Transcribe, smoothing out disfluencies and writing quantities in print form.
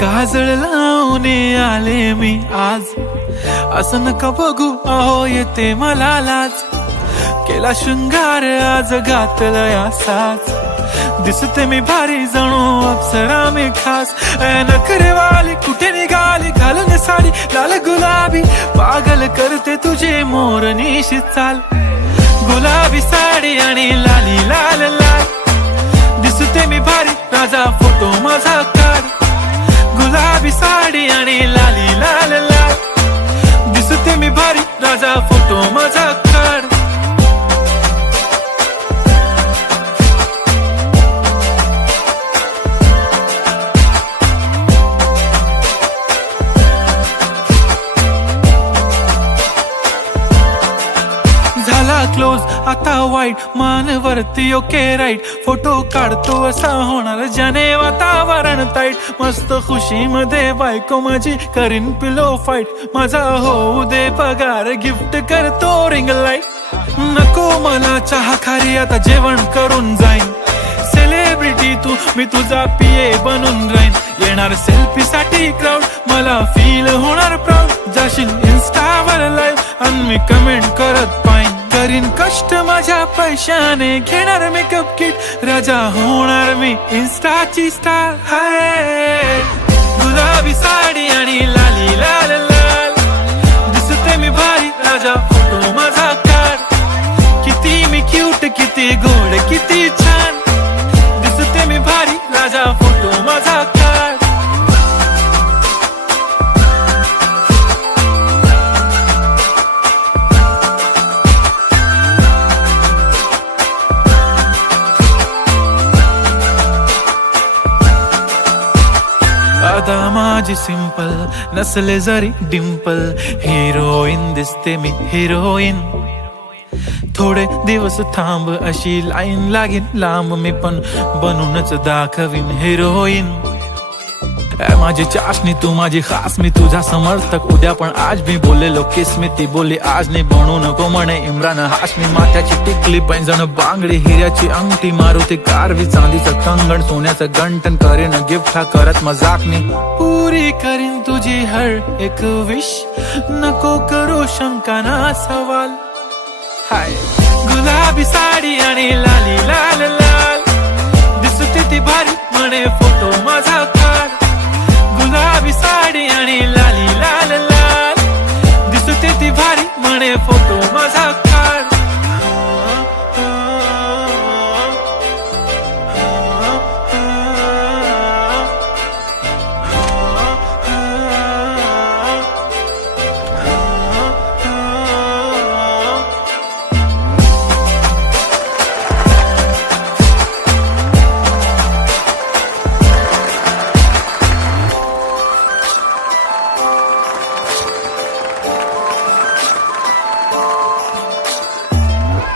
काजळ लावून आले मी आज, असं नका बघू अहो येते मला लाज. केला शृंगार आज घातलाय असाच, दिसते मी भारी जणू अप्सरा मी खास. नखरेवाली कुठे निघाली घालून साडी लाल गुलाबी, पागल करते तुझे मोरनीशी चाल. गुलाबी साडी आणि लाली लाल लाल, दिसते मी भारी राजा फोटो माझा काढ. गुलाबी साडी आणि लाली लाल लाल, दिसते मी भारी राजा फोटो माझा काढ. झाला क्लोज आता वाईट, मान वरती ओके राईट. फोटो काढतो असा होणार ज्याने वातावरण ताईट. मस्त खुशी मध्ये बायको माझी करीन पिलो फाईट. माझा होऊ दे पगार गिफ्ट करतो रिंग लाईट. नको मला चहा खारी आता जेवण करून जाईन. सेलिब्रिटी तू मी तुझा पिये बनून राहीन. येणार सेल्फी साठी क्राऊड मला फील होणार प्राऊड. जाशील इन्स्टावर लाईव्ह आणि मी कमेंट करत पाईन. करीन कष्ट माझ्या पैशाने घेणार मेकअप किट. राजा होणार मी इन्स्टाची स्टार. हाय गुलाबी साडी आणि लाली लाल लाल, दिसते मी भारी राजा फोटो माझा काढ. किती मी क्यूट किती गोड किती छान, दिसते मी भारी राजा फोटो माझा काढ. आता माझी सिंपल नसले जरी डिंपल, हिरोईन दिसते मी हिरोईन. थोडे दिवस थांब अशी लाईन लागेल लांब, मी पण बनूनच दाखवीन हिरोईन. माझी चाशनी तू माझी खास, मी तुझा समर्थक उद्या पण आज. मी बोललेलो किस मी ती बोलली आज नाही. बनू नको म्हणे इम्रान हाशमी. माथ्याची टिकली पैंजण बांगडी, हिऱ्याची अंगठी, मारुती कारवी, चांदीचं कंगण, सोन्याचं गंटन. करीन गिफ्ट हा करत मजाक मी. पुरी करीन तुझी हर एक विश, नको करू शंका ना सवाल. हाय गुलाबी साडी आणि लाली लाल लाल, दिसते ती भारी म्हणे फोटो